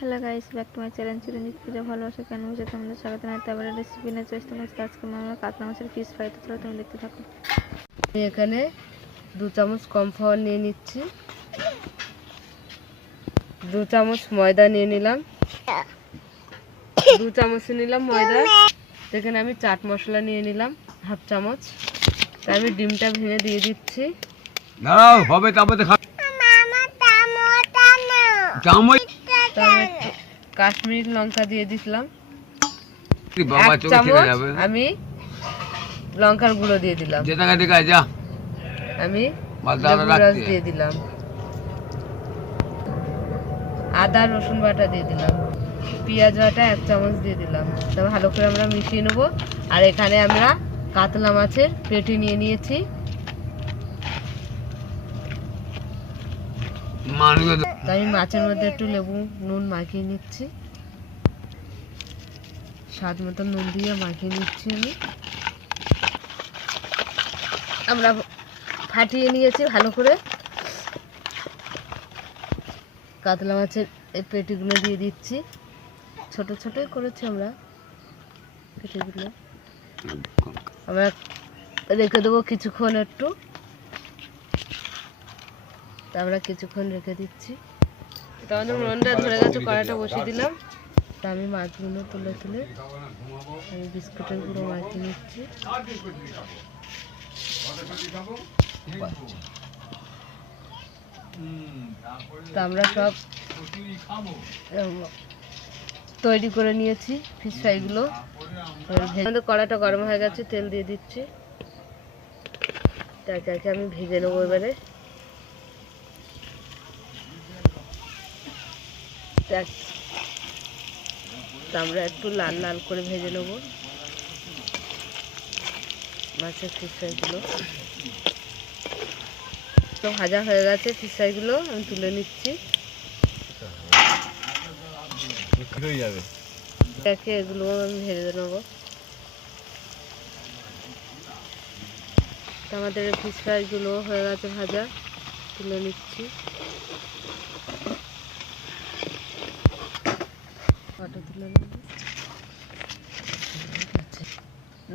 Hello guys back to my channel Chiranjit Puja ভালোবাসা কেন হয়েছে তোমাদের স্বাগত জানাই তারপরে রেসিপি নিয়ে চেষ্টা করছি আজকে আমরা কাতলা মাছের ফিশ ফ্রাই তো চলো তুমি দেখতে থাকো আমি এখানে দু চামচ কর্নফ্লাওয়ার নিয়ে নিচ্ছি। দু চামচ ময়দা নিয়ে নিলাম। দু চামচ নিলাম ময়দা। এখানে আমি চাট মশলা নিয়ে নিলাম হাফ চামচ। তা আমি ডিমটা ভেঙে দিয়ে দিচ্ছি। দাঁড়াও হবে তারপরে চামচ আমি কাশ্মীর লঙ্কা দিয়ে এক চামচ আমি লঙ্কার গুঁড়ো দিয়ে দিলাম। আমি দিয়ে দিলাম। আদা রসুন বাটা দিয়ে দিলাম। পেঁয়াজ বাটা এক চামচ দিয়ে দিলাম। ভালো করে আমরা মিশিয়ে নেব। আর এখানে আমরা কাতলা মাছের পেটি নিয়ে নিয়েছি মানুষ তো আমি মাছের মধ্যে একটু লেবু নুন মাখিয়ে নিচ্ছি। স্বাদ মতো নুন দিয়ে মাখিয়ে নিচ্ছি আমি। আমরা ফাটিয়ে নিয়েছি ভালো করে। কাতলা মাছের এই পেটিগুলো দিয়ে দিচ্ছি। ছোট ছোটই করেছি আমরা পেটিগুলো। আমরা রেখে দেবো কিছুক্ষণ একটু। তা আমরা কিছুক্ষণ রেখে দিচ্ছি। তো আমাদের মনটা ধরে গেছে কড়াটা বসিয়ে দিলাম। তা আমি মাছগুলো তুলে তুলে আমি বিস্কুটের গুঁড়ো মাখিয়ে নিচ্ছি। তা আমরা সব তৈরি করে নিয়েছি ফিশ ফ্রাইগুলো আমাদের কড়াটা গরম হয়ে গেছে, তেল দিয়ে দিচ্ছি। তাকে আমি ভেজে নেব এবারে। তা আমরা একটু লাল লাল করে ভেজে নেব। মাছের ফিশ ফ্রাইগুলো তো ভাজা হয়ে গেছে ফিশ ফ্রাইগুলো আমি তুলে নিচ্ছি। দেখে এগুলো আমি ভেজে নেব। তো আমাদের ফিশ ফ্রাইগুলো হয়ে গেছে ভাজা তুলে নিচ্ছি।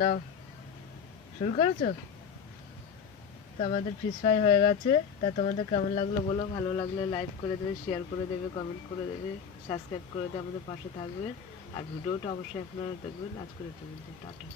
দাও। শুরু করেছ? তো আমাদের ফিস ফ্রাই হয়ে গেছে। তা তোমাদের কেমন লাগল বলো? ভালো লাগলে লাইক করে দেবে শেয়ার করে দেবে কমেন্ট করে দেবে সাবস্ক্রাইব করে দেবে, আমাদের পাশে থাকবে। আর ভিডিওটা অবশ্যই আপনারা দেখবেন। আজকের টাটা।